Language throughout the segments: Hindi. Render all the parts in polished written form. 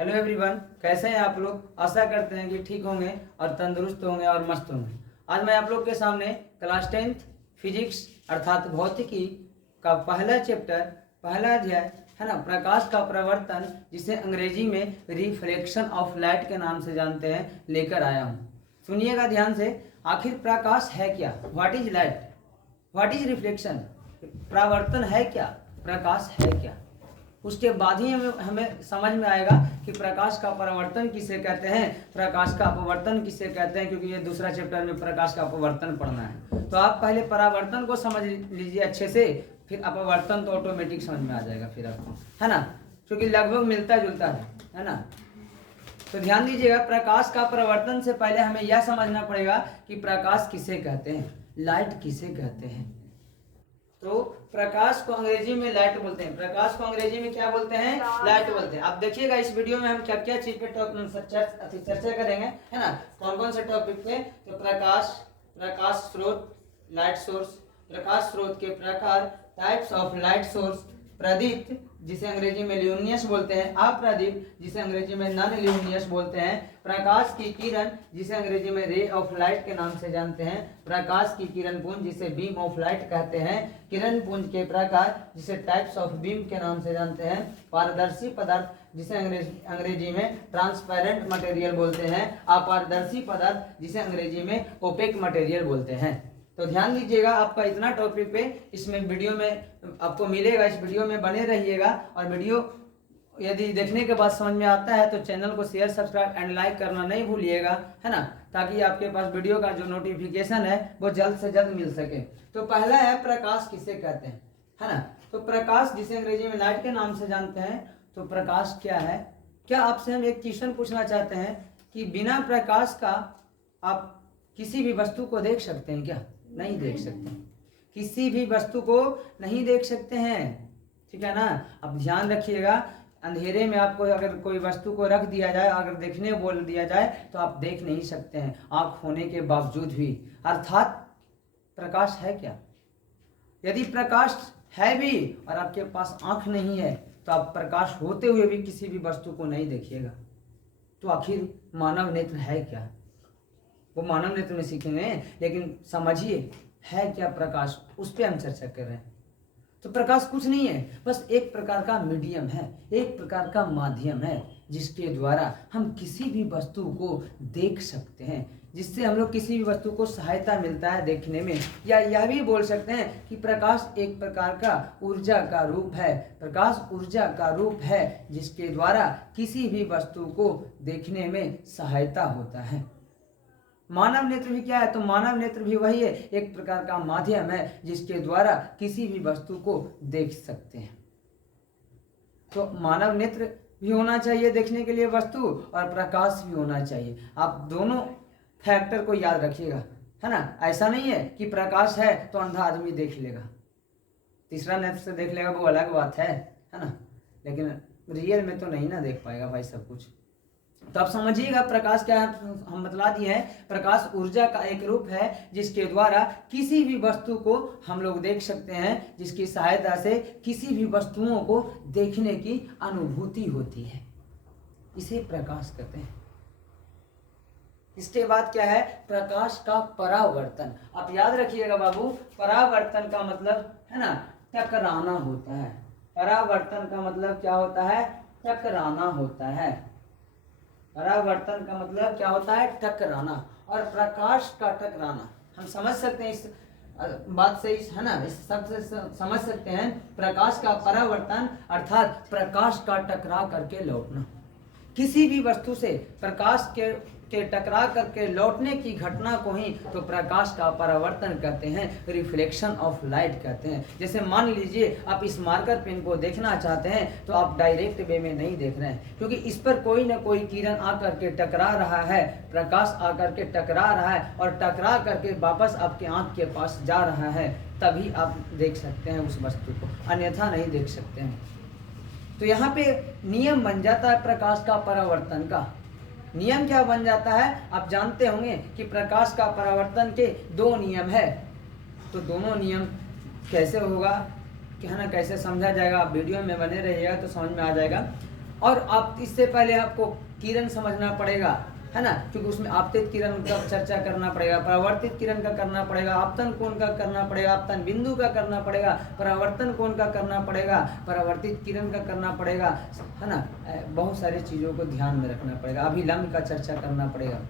हेलो एवरीवन, कैसे हैं आप लोग। आशा करते हैं कि ठीक होंगे और तंदुरुस्त होंगे और मस्त होंगे। आज मैं आप लोग के सामने क्लास 10th फिजिक्स अर्थात भौतिकी का पहला चैप्टर पहला अध्याय है ना, प्रकाश का प्रवर्तन, जिसे अंग्रेजी में रिफ्लेक्शन ऑफ लाइट के नाम से जानते हैं, लेकर आया हूँ। सुनिएगा ध्यान से। आखिर प्रकाश है क्या? What is light, what is reflection. परावर्तन है क्या, प्रकाश है क्या। उसके बाद ही हमें समझ में आएगा कि प्रकाश का परावर्तन किसे कहते हैं, प्रकाश का अपवर्तन किसे कहते हैं, क्योंकि ये दूसरा चैप्टर में प्रकाश का अपवर्तन पढ़ना है। तो आप पहले परावर्तन को समझ लीजिए अच्छे से, फिर अपवर्तन तो ऑटोमेटिक समझ में आ जाएगा फिर आपको, है ना, क्योंकि लगभग मिलता जुलता है ना। तो ध्यान दीजिएगा, प्रकाश का परावर्तन से पहले हमें यह समझना पड़ेगा कि प्रकाश किसे कहते हैं, लाइट किसे कहते हैं। तो प्रकाश को अंग्रेजी में लाइट बोलते हैं। प्रकाश को अंग्रेजी में क्या बोलते हैं? लाइट बोलते हैं। आप देखिएगा इस वीडियो में हम क्या क्या चीज पे चर्चा करेंगे, है ना, कौन कौन से टॉपिक पे। तो प्रकाश स्रोत, लाइट सोर्स, प्रकाश स्रोत के प्रकार, टाइप्स ऑफ लाइट सोर्स, प्रदीप्त जिसे अंग्रेजी में ल्यूमिनस बोलते हैं, अप्रदीप्त जिसे अंग्रेजी में नॉन ल्यूमिनस बोलते हैं, प्रकाश की किरण जिसे अंग्रेजी में रे ऑफ लाइट के नाम से जानते हैं, प्रकाश की किरण पुंज जिसे बीम ऑफ लाइट कहते हैं, किरण पुंज के प्रकार जिसे टाइप्स ऑफ बीम के नाम से जानते हैं, पारदर्शी पदार्थ जिसे अंग्रेजी में ट्रांसपेरेंट मटेरियल बोलते हैं, अपारदर्शी पदार्थ जिसे अंग्रेजी में ओपेक मटेरियल बोलते हैं। तो ध्यान दीजिएगा, आपका इतना टॉपिक पे इसमें वीडियो में आपको मिलेगा, इस वीडियो में बने रहिएगा। और वीडियो यदि देखने के बाद समझ में आता है तो चैनल को शेयर, सब्सक्राइब एंड लाइक करना नहीं भूलिएगा, है ना, ताकि आपके पास वीडियो का जो नोटिफिकेशन है वो जल्द से जल्द मिल सके। तो पहला है प्रकाश किसे कहते हैं, है ना। तो प्रकाश जिसे अंग्रेजी में लाइट के नाम से जानते हैं, तो प्रकाश क्या है। क्या आपसे हम एक क्वेश्चन पूछना चाहते हैं कि बिना प्रकाश का आप किसी भी वस्तु को देख सकते हैं क्या? नहीं देख सकते, किसी भी वस्तु को नहीं देख सकते हैं, ठीक है ना। अब ध्यान रखिएगा, अंधेरे में आपको अगर कोई वस्तु को रख दिया जाए, अगर देखने बोल दिया जाए तो आप देख नहीं सकते हैं, आंख होने के बावजूद भी। अर्थात प्रकाश है क्या? यदि प्रकाश है भी और आपके पास आंख नहीं है तो आप प्रकाश होते हुए भी किसी भी वस्तु को नहीं देखिएगा। तो आखिर मानव नेत्र है क्या? वो मानव नेत्र में सीखेंगे, लेकिन समझिए है क्या प्रकाश, उस पर हम चर्चा कर रहे हैं। तो प्रकाश कुछ नहीं है, बस एक प्रकार का मीडियम है, एक प्रकार का माध्यम है, जिसके द्वारा हम किसी भी वस्तु को देख सकते हैं, जिससे हम लोग किसी भी वस्तु को सहायता मिलता है देखने में। या यह भी बोल सकते हैं कि प्रकाश एक प्रकार का ऊर्जा का रूप है, प्रकाश ऊर्जा का रूप है, जिसके द्वारा किसी भी वस्तु को देखने में सहायता होता है। मानव नेत्र भी क्या है? तो मानव नेत्र भी वही है, एक प्रकार का माध्यम है, जिसके द्वारा किसी भी वस्तु को देख सकते हैं। तो मानव नेत्र भी होना चाहिए देखने के लिए वस्तु, और प्रकाश भी होना चाहिए। आप दोनों फैक्टर को याद रखिएगा, है ना। ऐसा नहीं है कि प्रकाश है तो अंधा आदमी देख लेगा, तीसरा नेत्र से देख लेगा, वो अलग बात है ना, लेकिन रियल में तो नहीं ना देख पाएगा भाई सब कुछ। तो आप समझिएगा प्रकाश क्या है, हम बतला दिए हैं। प्रकाश ऊर्जा का एक रूप है, जिसके द्वारा किसी भी वस्तु को हम लोग देख सकते हैं, जिसकी सहायता से किसी भी वस्तुओं को देखने की अनुभूति होती है, इसे प्रकाश कहते हैं। इसके बाद क्या है? प्रकाश का परावर्तन। आप याद रखिएगा बाबू, परावर्तन का मतलब है ना टकराना होता है। परावर्तन का मतलब क्या होता है? टकराना होता है। परावर्तन का मतलब क्या होता है? टकराना। और प्रकाश का टकराना हम समझ सकते हैं, इस बात से, इस है ना, इस शब्द से समझ सकते हैं। प्रकाश का परावर्तन अर्थात प्रकाश का टकरा करके लौटना। किसी भी वस्तु से प्रकाश के टकरा करके लौटने की घटना को ही तो प्रकाश का परावर्तन कहते हैं, रिफ्लेक्शन ऑफ लाइट कहते हैं। जैसे मान लीजिए आप इस मार्कर पेन को देखना चाहते हैं तो आप डायरेक्ट वे में नहीं देख रहे हैं, क्योंकि इस पर कोई ना कोई किरण आकर के टकरा रहा है, प्रकाश आकर के टकरा रहा है और टकरा करके वापस आपके आंख के पास जा रहा है, तभी आप देख सकते हैं उस वस्तु को, अन्यथा नहीं देख सकते हैं। तो यहाँ पे नियम बन जाता है प्रकाश का परावर्तन का। नियम क्या बन जाता है? आप जानते होंगे कि प्रकाश का परावर्तन के दो नियम है। तो दोनों नियम कैसे होगा, क्या ना, कैसे समझा जाएगा, आप वीडियो में बने रहिएगा तो समझ में आ जाएगा। और आप इससे पहले आपको किरण समझना पड़ेगा, है ना, क्योंकि उसमें आपतित किरण का चर्चा करना पड़ेगा, परावर्तित किरण का करना पड़ेगा, आपतन कोण का करना पड़ेगा, आपतन बिंदु का करना पड़ेगा, परावर्तन कोण का करना पड़ेगा, परावर्तित किरण का करना पड़ेगा, है ना। बहुत सारी चीज़ों को ध्यान में रखना पड़ेगा, अभिलंब का चर्चा करना पड़ेगा।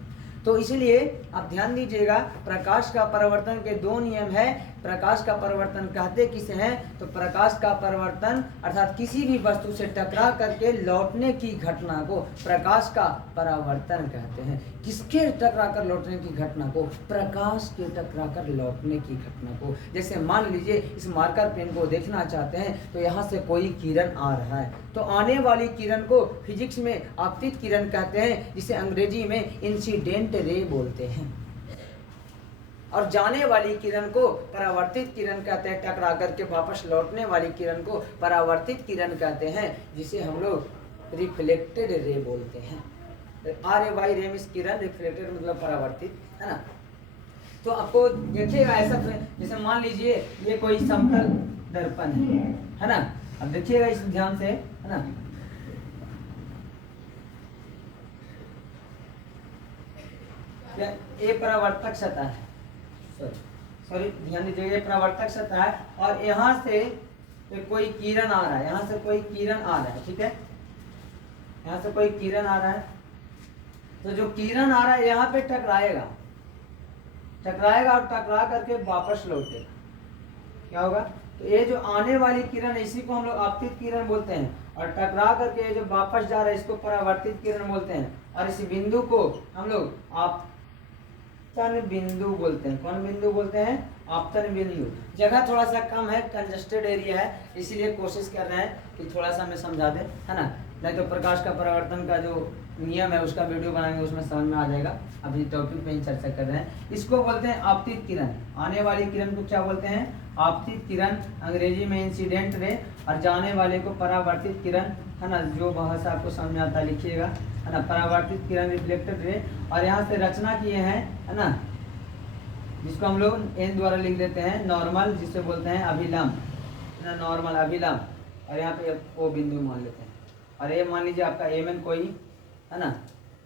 तो इसलिए आप ध्यान दीजिएगा, प्रकाश का परावर्तन के दो नियम है। प्रकाश का परावर्तन कहते किसे हैं, तो प्रकाश का परावर्तन अर्थात किसी भी वस्तु से टकरा करके लौटने की घटना को प्रकाश का परावर्तन कहते हैं। किसके टकरा कर लौटने की घटना को, प्रकाश के टकरा कर लौटने की घटना को। जैसे मान लीजिए इस मार्कर पेन को देखना चाहते हैं, तो यहाँ से कोई किरण आ रहा है, तो आने वाली किरण को फिजिक्स में आपतित किरण कहते हैं, जिसे अंग्रेजी में इंसिडेंट रे बोलते हैं। और जाने वाली किरण को परावर्तित किरण कहते हैं, टकरा करके वापस लौटने वाली किरण को परावर्तित किरण कहते हैं, जिसे हम लोग रिफ्लेक्टेड रे बोलते हैं। RAY रे मींस किरण, रिफ्लेक्टेड मतलब परावर्तित, है ना। तो आपको देखिएगा ऐसा, जैसे मान लीजिए ये कोई समतल दर्पण है ना। अब देखिएगा इस ध्यान से, है ना। ये परावर्तक सतह है, सॉरी ध्यान दीजिएगा, ये परावर्तक सतह है और यहाँ से कोई किरण आ रहा है, यहाँ से कोई किरण आ रहा है, ठीक है, यहाँ से कोई किरण आ रहा है। तो जो किरण आ रहा है यहाँ पे टकराएगा और टकरा करके वापस लौटेगा, क्या होगा, तो ये जो आने वाली किरण है इसी को हम लोग आपतित किरण बोलते हैं, और टकरा करके ये जो वापस जा रहा है इसको परावर्तित किरण बोलते हैं। और इस बिंदु को हम लोग आपतन बिंदु बोलते हैं। कौन बिंदु बोलते हैं, आपतन बिंदु। जगह थोड़ा सा कम है, कंजस्टेड एरिया है, इसीलिए कोशिश कर रहे हैं कि थोड़ा सा मैं समझा दें, है ना। नहीं तो प्रकाश का परावर्तन का जो नियम है उसका वीडियो बनाएंगे, उसमें समझ में आ जाएगा। अभी टॉपिक पे ही चर्चा कर रहे हैं। इसको बोलते हैं आपतित किरण। आने वाली किरण को क्या बोलते हैं, आपतित किरण, अंग्रेजी में इंसिडेंट रे, और जाने वाले को परावर्तित किरण, है ना। जो भाषा आपको समझ में आता लिखिएगा, है ना। परावर्तित किरण, रिफ्लेक्टेड रे। और यहाँ से रचना किए हैं, है ना, जिसको हम लोग एन द्वारा लिख देते हैं, नॉर्मल, जिसे बोलते हैं अभिलंब, है ना, नॉर्मल अभिलंब। और यहाँ पे ओ बिंदु मान लेते हैं। और ये मान लीजिए आपका एम एन कोई, है ना,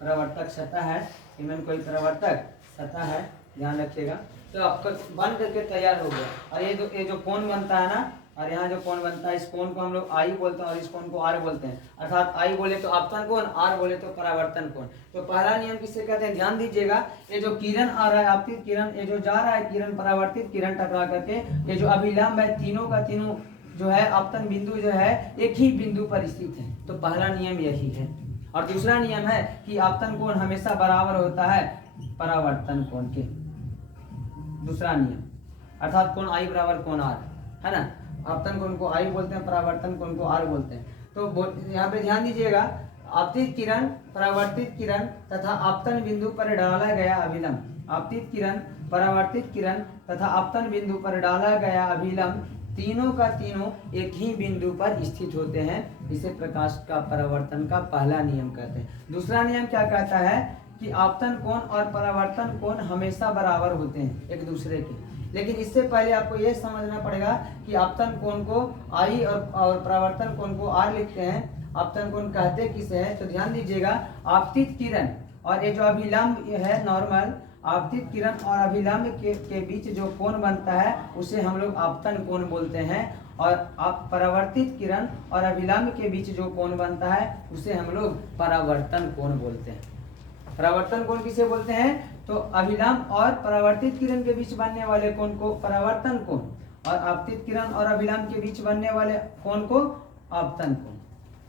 परावर्तक सतह है, एम एन कोई परावर्तक सतह है, ध्यान रखिएगा। तो आपका बन करके तैयार हो गया। और ये जो कोण बनता है ना, और यहाँ जो कोण बनता है, इस कोण को हम लोग आई बोलते हैं और इस कोण को आर बोलते हैं। अर्थात आई बोले तो आपतन कोण, आर बोले तो परावर्तन कोण। तो पहला नियम किससे कहते हैं, ध्यान दीजिएगा, ये जो किरण आ रहा है आपतित किरण, ये जो जा रहा है किरण परावर्तित किरण टकरा करके, ये जो अभिलंब है, तीनों का तीनों जो है आपतन बिंदु जो है एक ही बिंदु पर स्थित है। तो पहला नियम यही है। और दूसरा नियम है कि आपतन कोण हमेशा बराबर होता है परावर्तन कोण के। दूसरा नियम, अर्थात कोण आई बराबर कोण आर, है ना। आपतन कोण को आई बोलते हैं, परावर्तन कोण को आर बोलते हैं। तो यहाँ पे ध्यान दीजिएगा, आपतित किरण, परावर्तित किरण तथा आपतन बिंदु पर डाला गया अभिलंब, आपतित किरण, परावर्तित किरण तथा आपतन बिंदु पर डाला गया अभिलंब, तीनों का तीनों एक ही बिंदु पर स्थित होते हैं। इसे प्रकाश का परावर्तन का पहला नियम कहते हैं। दूसरा नियम क्या कहता है कि आपतन कोण और परावर्तन कोण हमेशा बराबर होते हैं एक दूसरे के। लेकिन इससे पहले आपको यह समझना पड़ेगा कि आपतन कोण को आई और परावर्तन कोण को आर लिखते हैं। आपतन कोण कहते किसे हैं, तो ध्यान दीजिएगा, आपतित किरण और ये जो अभिलंब है नॉर्मल, आपतित किरण और अभिलंब के बीच जो कोण बनता है उसे हम लोग आपतन कोण बोलते हैं। और आप परावर्तित किरण और अभिलंब के बीच जो कोण बनता है उसे हम लोग परावर्तन कोण बोलते हैं। परावर्तन कोण किसे बोलते हैं, तो अभिलंब और परावर्तित किरण के बीच बनने वाले कोण को परावर्तन कोण, और आपतित किरण और अभिलंब के बीच बनने वाले कोण को आपतन कोण।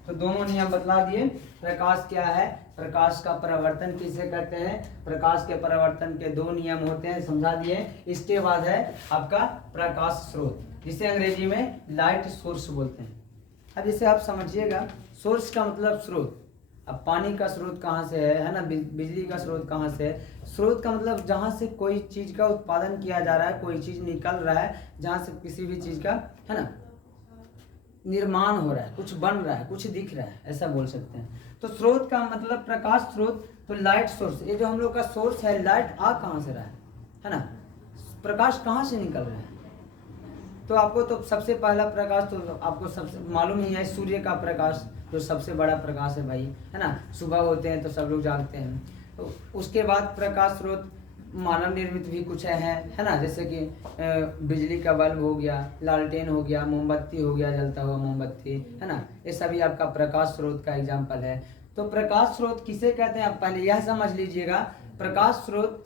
तो दोनों नियम बतला दिए। प्रकाश क्या है, प्रकाश का परावर्तन किसे कहते हैं, प्रकाश के परावर्तन के दो नियम होते हैं, समझा दिए। इसके बाद है आपका प्रकाश स्रोत, जिसे अंग्रेजी में लाइट सोर्स बोलते हैं। अब इसे आप समझिएगा, सोर्स का मतलब स्रोत। अब पानी का स्रोत कहाँ से है ना, बिजली का स्रोत कहाँ से है। स्रोत का मतलब जहाँ से कोई चीज़ का उत्पादन किया जा रहा है, कोई चीज़ निकल रहा है, जहाँ से किसी भी चीज़ का, है ना, निर्माण हो रहा है, कुछ बन रहा है, कुछ दिख रहा है, ऐसा बोल सकते हैं। तो स्रोत का मतलब प्रकाश स्रोत, तो लाइट सोर्स। ये जो हम लोग का सोर्स है, लाइट आ कहाँ से रहा है ना, प्रकाश कहाँ से निकल रहा है। तो आपको तो सबसे पहला प्रकाश तो आपको सबसे मालूम ही है, सूर्य का प्रकाश, जो सबसे बड़ा प्रकाश है भाई, है ना। सुबह होते हैं तो सब लोग जागते हैं। तो उसके बाद प्रकाश स्रोत मानव निर्मित भी कुछ है ना, जैसे कि बिजली का बल्ब हो गया, लालटेन हो गया, मोमबत्ती हो गया, जलता हुआ मोमबत्ती, है ना। ये सभी आपका प्रकाश स्रोत का एग्जाम्पल है। तो प्रकाश स्रोत किसे कहते हैं, आप पहले यह समझ लीजिएगा। प्रकाश स्रोत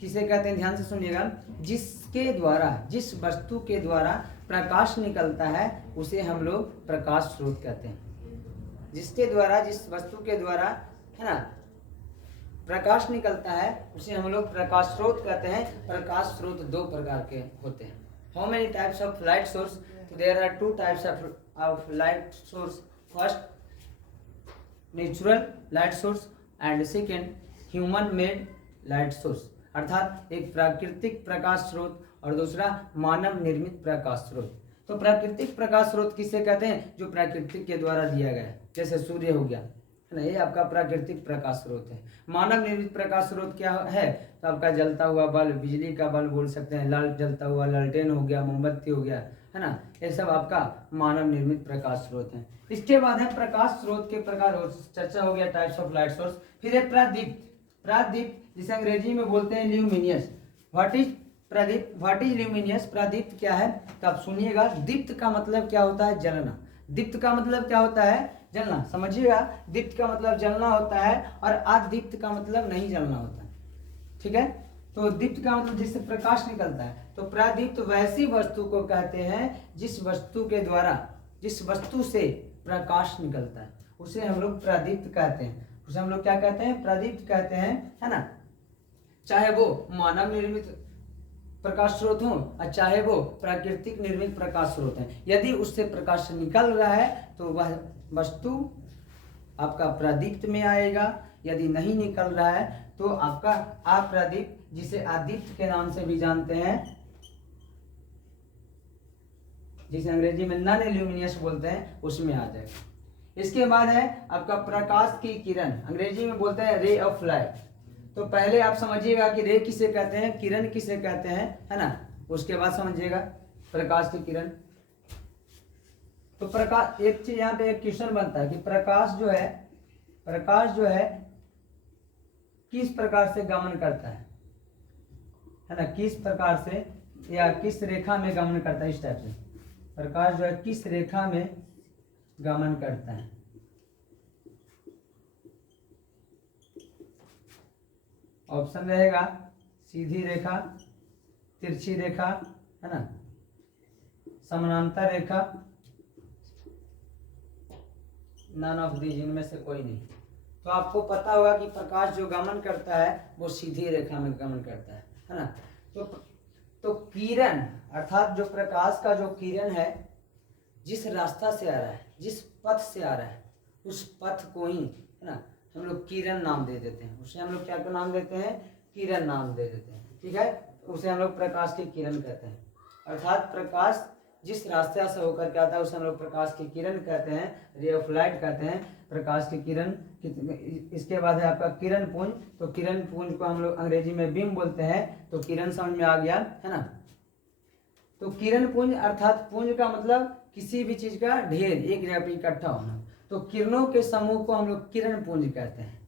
किसे कहते हैं, ध्यान से सुनिएगा। जिसके द्वारा, जिस वस्तु के द्वारा प्रकाश निकलता है उसे हम लोग प्रकाश स्रोत कहते हैं। जिसके द्वारा, जिस वस्तु के द्वारा, है ना, प्रकाश निकलता है उसे हम लोग प्रकाश स्रोत कहते हैं। प्रकाश स्रोत दो प्रकार के होते हैं। How many types of light source? There are two types of light source. First natural light source and second human made light source, अर्थात एक प्राकृतिक प्रकाश स्रोत और दूसरा मानव निर्मित प्रकाश स्रोत। तो प्राकृतिक प्रकाश स्रोत किसे कहते हैं? जो प्राकृतिक के द्वारा दिया गया है, जैसे सूर्य हो गया, है ना, ये आपका प्राकृतिक प्रकाश स्रोत है। मानव निर्मित प्रकाश स्रोत क्या है? तो आपका जलता हुआ बल्ब, बिजली का बल्ब बोल सकते हैं, लाल जलता हुआ लालटेन हो गया, मोमबत्ती हो गया, है ना, ये सब आपका मानव निर्मित प्रकाश स्रोत है। इसके बाद है प्रकाश स्रोत के प्रकार, चर्चा हो गया टाइप्स ऑफ लाइट सोर्स। फिर है प्रादीप्त। प्रादीप्त जिसे अंग्रेजी में बोलते हैं ल्यूमिनियस। व्हाट इज प्रदीप्त? What is luminous? प्रादीप्त क्या है तो आप सुनिएगा। दीप्त का मतलब क्या होता है? जलना। दीप्त का मतलब क्या होता है? जलना। समझिएगा, दीप्त का मतलब जलना होता है और अदीप्त का मतलब नहीं जलना होता है। ठीक है, तो दीप्त का मतलब जिससे प्रकाश निकलता है। तो प्रादीप्त वैसी वस्तु को कहते हैं जिस वस्तु के द्वारा, जिस वस्तु से प्रकाश निकलता है उसे हम लोग प्रादीप्त कहते हैं। उसे हम लोग क्या कहते हैं? प्रादीप्त कहते हैं, है ना। चाहे वो मानव निर्मित प्रकाश स्रोत हो और चाहे वो प्राकृतिक निर्मित प्रकाश स्रोत है, यदि उससे प्रकाश निकल रहा है तो वह वस्तु आपका प्रादीप्त में आएगा। यदि नहीं निकल रहा है तो आपका अप्रादीप्त, जिसे अदीप्त के नाम से भी जानते हैं, जिसे अंग्रेजी में नॉन ल्यूमिनियस बोलते हैं, उसमें आ जाएगा। इसके बाद है आपका प्रकाश की किरण, अंग्रेजी में बोलते हैं रे ऑफ लाइट। तो पहले आप समझिएगा कि रे किसे कहते हैं, किरण किसे कहते हैं, है ना। उसके बाद समझिएगा प्रकाश की किरण। तो प्रकाश, एक चीज यहाँ पे एक क्वेश्चन बनता है कि प्रकाश जो है, प्रकाश जो है किस प्रकार से गमन करता है ना, किस प्रकार से या किस रेखा में गमन करता है, इस टाइप से प्रकाश जो है किस रेखा में गमन करता है। ऑप्शन रहेगा सीधी रेखा, तिरछी रेखा, है ना, समानांतर रेखा, नन ऑफ दीज, इनमें से कोई नहीं। तो आपको पता होगा कि प्रकाश जो गमन करता है वो सीधी रेखा में गमन करता है ना। तो किरण अर्थात जो प्रकाश का जो किरण है, जिस रास्ता से आ रहा है, जिस पथ से आ रहा है, उस पथ को ही, है ना, हम लोग किरण नाम दे देते हैं। उसे हम लोग क्या नाम देते हैं? किरण नाम दे देते हैं। ठीक है, उसे हम लोग प्रकाश की किरण कहते हैं। अर्थात प्रकाश जिस रास्ते से होकर के आता है उसे हम लोग प्रकाश की किरण कहते हैं, रे ऑफ लाइट कहते हैं, प्रकाश की किरण। इसके बाद है आपका किरण पुंज। तो किरण पुंज को हम लोग अंग्रेजी में बीम बोलते हैं। तो किरण समझ में आ गया, है ना। तो किरण पुंज अर्थात पुंज का मतलब किसी भी चीज का ढेर, एक जगह पे इकट्ठा होना। तो किरणों के समूह को हम लोग किरण पुंज कहते हैं।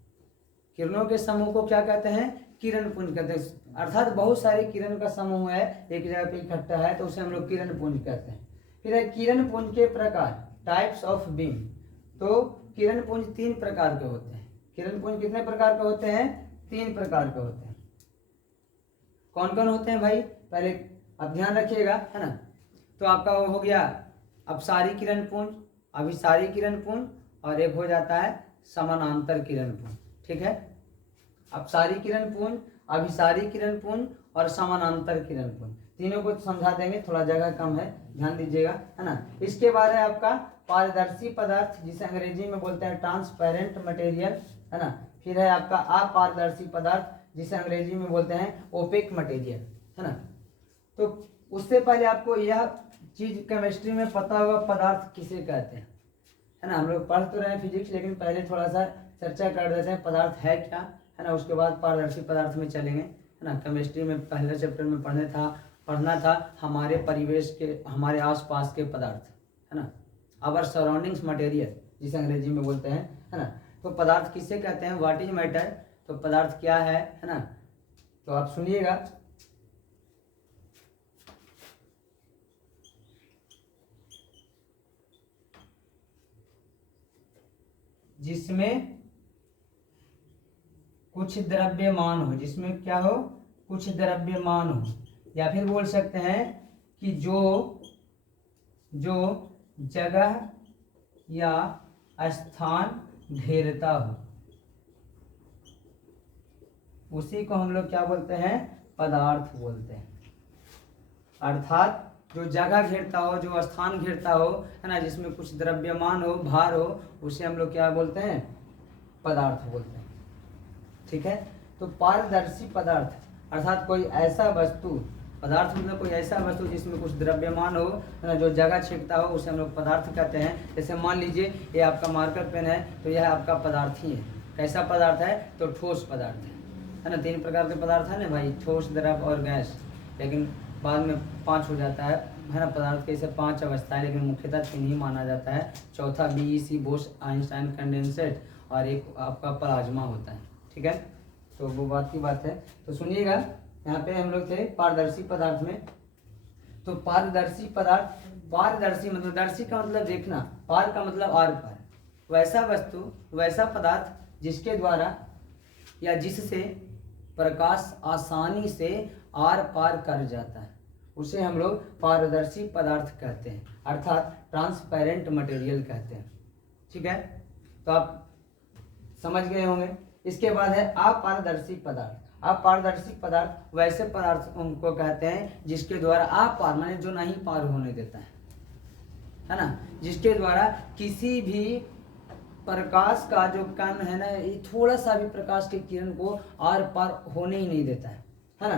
किरणों के समूह को क्या कहते हैं? किरण पुंज कहते हैं। अर्थात बहुत सारे किरण का समूह है, एक जगह पे इकट्ठा है, तो उसे हम लोग किरण पुंज कहते हैं। फिर है किरण पुंज के प्रकार, टाइप्स ऑफ बीम। तो किरण पुंज 3 प्रकार के होते हैं। किरण पुंज कितने प्रकार के होते हैं? 3 प्रकार के होते हैं। कौन कौन होते हैं भाई? पहले आप ध्यान रखिएगा, है ना। तो आपका वो हो गया अपसारी किरण पुंज, अभिसारी किरण पुंज, और एक हो जाता है समानांतर किरण पुंज। ठीक है, अपसारी किरण पुंज, अभिसारी किरण पुंज और समानांतर किरण पुंज, तीनों को समझा देंगे, थोड़ा जगह कम है, ध्यान दीजिएगा, है ना। इसके बाद है आपका पारदर्शी पदार्थ, जिसे अंग्रेजी में बोलते हैं ट्रांसपेरेंट मटेरियल, है ना। फिर है आपका अपारदर्शी पदार्थ, जिसे अंग्रेजी में बोलते हैं ओपेक मटेरियल, है ना। तो उससे पहले आपको यह चीज केमिस्ट्री में पता होगा, पदार्थ किसे कहते हैं, है ना। हम लोग पढ़ तो रहे हैं फिजिक्स, लेकिन पहले थोड़ा सा चर्चा कर देते हैं पदार्थ है क्या, है ना। उसके बाद पारदर्शी पदार्थ में चलेंगे, है ना। केमिस्ट्री में पहले चैप्टर में पढ़ना था हमारे परिवेश के, हमारे आसपास के पदार्थ, है ना, आवर सराउंडिंग्स मटेरियल, जिसे अंग्रेजी में बोलते हैं, है ना। तो पदार्थ किससे कहते हैं, व्हाट इज मैटर, तो पदार्थ क्या है ना। तो आप सुनिएगा, जिसमें कुछ द्रव्यमान हो, जिसमें क्या हो, कुछ द्रव्यमान हो, या फिर बोल सकते हैं कि जो जगह या स्थान घेरता हो, उसी को हम लोग क्या बोलते हैं, पदार्थ बोलते हैं। अर्थात जो जगह घेरता हो, जो स्थान घेरता हो, है ना, जिसमें कुछ द्रव्यमान हो, भार हो, उसे हम लोग क्या बोलते हैं, पदार्थ बोलते हैं। ठीक है। तो पारदर्शी पदार्थ अर्थात कोई ऐसा वस्तु, पदार्थ मतलब कोई ऐसा वस्तु जिसमें कुछ द्रव्यमान हो, है ना, जो जगह छेकता हो, उसे हम लोग पदार्थ कहते हैं। जैसे मान लीजिए ये आपका मार्कर पेन है, तो यह आपका पदार्थ ही है। कैसा पदार्थ है, तो ठोस पदार्थ है ना। 3 प्रकार के पदार्थ है ना भाई, ठोस, द्रव और गैस, लेकिन बाद में 5 हो जाता है ना। पदार्थ के इसे 5 अवस्थाएं, लेकिन मुख्यतः 3 ही माना जाता है। चौथा BEC, बोस आइंस्टाइन कंडेंसेट, और एक आपका प्लाज्मा होता है। ठीक है, तो वो बात की बात है। तो सुनिएगा, यहाँ पे हम लोग थे पारदर्शी पदार्थ में। तो पारदर्शी पदार्थ, पारदर्शी मतलब दर्शी का मतलब देखना, पार का मतलब आर पार, वैसा वस्तु, वैसा पदार्थ जिसके द्वारा या जिससे प्रकाश आसानी से आर पार कर जाता है, उसे हम लोग पारदर्शी पदार्थ कहते हैं, अर्थात ट्रांसपेरेंट मटेरियल कहते हैं। ठीक है, तो आप समझ गए होंगे। इसके बाद है अपारदर्शी पदार्थ। अपारदर्शी पदार्थ वैसे पदार्थ उनको कहते हैं जिसके द्वारा अपार माने जो नहीं पार होने देता है ना, जिसके द्वारा किसी भी प्रकाश का जो कण है ना, ये थोड़ा सा भी प्रकाश के किरण को आर पार होने ही नहीं देता है ना।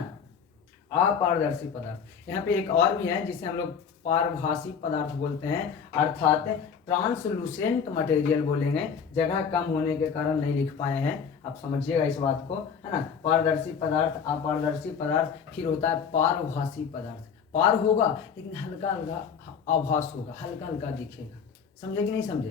अपारदर्शी पदार्थ। यहाँ पे एक और भी है जिसे हम लोग पारभासी पदार्थ बोलते हैं, अर्थात ट्रांसलूसेंट मटेरियल बोलेंगे। जगह कम होने के कारण नहीं लिख पाए हैं, आप समझिएगा इस बात को, है ना। पारदर्शी पदार्थ, अपारदर्शी पदार्थ, फिर होता है पारभासी पदार्थ। पार होगा लेकिन हल्का हल्का आभास होगा, हल्का हल्का दिखेगा, समझे कि नहीं समझे।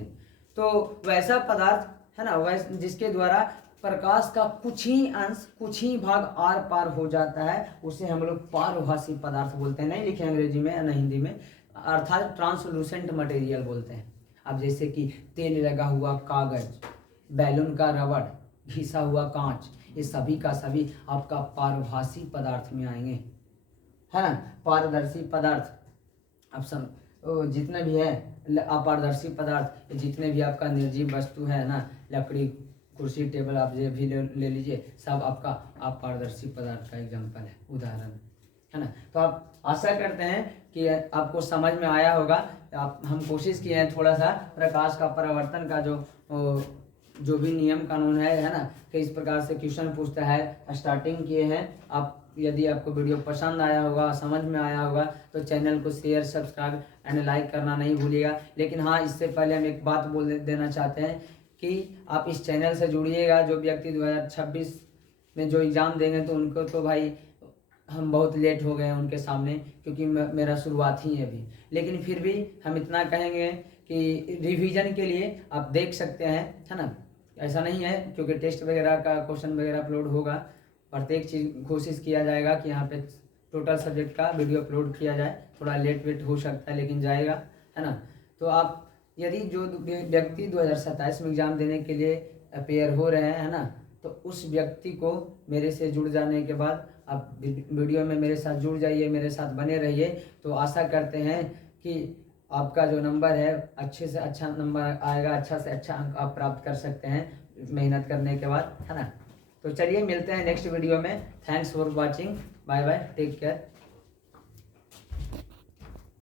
तो वैसा पदार्थ है ना, वैसे जिसके द्वारा प्रकाश का कुछ ही अंश, कुछ ही भाग आर पार हो जाता है, उसे हम लोग पारभासी पदार्थ बोलते हैं। नहीं लिखे अंग्रेजी में न हिंदी में, अर्थात ट्रांसलूसेंट मटेरियल बोलते हैं। अब जैसे कि तेल लगा हुआ कागज, बैलून का रबड़, घिसा हुआ कांच, ये सभी का सभी आपका पारभासी पदार्थ में आएंगे, है ना। पारदर्शी पदार्थ अब सब जितने भी है अपारदर्शी पदार्थ, जितने भी आपका निर्जीव वस्तु है ना, लकड़ी, कुर्सी, टेबल, आप ये भी ले लीजिए, सब आपका अपारदर्शी पदार्थ का एग्जाम्पल है, उदाहरण है ना। तो आप आशा करते हैं कि आपको समझ में आया होगा। आप हम कोशिश किए हैं थोड़ा सा प्रकाश का परावर्तन का जो भी नियम कानून है ना, किस प्रकार से क्वेश्चन पूछता है, स्टार्टिंग किए हैं। आप यदि आपको वीडियो पसंद आया होगा, समझ में आया होगा, तो चैनल को शेयर, सब्सक्राइब एंड लाइक करना नहीं भूलिएगा। लेकिन हाँ, इससे पहले हम एक बात बोल देना चाहते हैं कि आप इस चैनल से जुड़िएगा। जो व्यक्ति 2026 में जो एग्ज़ाम देंगे, तो उनको तो भाई हम बहुत लेट हो गए हैं उनके सामने, क्योंकि मेरा शुरुआत ही है अभी। लेकिन फिर भी हम इतना कहेंगे कि रिवीजन के लिए आप देख सकते हैं, है ना। ऐसा नहीं है, क्योंकि टेस्ट वगैरह का क्वेश्चन वगैरह अपलोड होगा, प्रत्येक चीज़ कोशिश किया जाएगा कि यहाँ पे टोटल सब्जेक्ट का वीडियो अपलोड किया जाए। थोड़ा लेट वेट हो सकता है, लेकिन जाएगा, है ना। तो आप यदि जो व्यक्ति 2027 में एग्ज़ाम देने के लिए अपेयर हो रहे हैं, है ना, तो उस व्यक्ति को मेरे से जुड़ जाने के बाद आप वीडियो में मेरे साथ जुड़ जाइए, मेरे साथ बने रहिए। तो आशा करते हैं कि आपका जो नंबर है, अच्छे से अच्छा नंबर आएगा, अच्छा से अच्छा अंक आप प्राप्त कर सकते हैं मेहनत करने के बाद, है ना। तो चलिए मिलते हैं नेक्स्ट वीडियो में। Thanks for watching, bye bye, take care.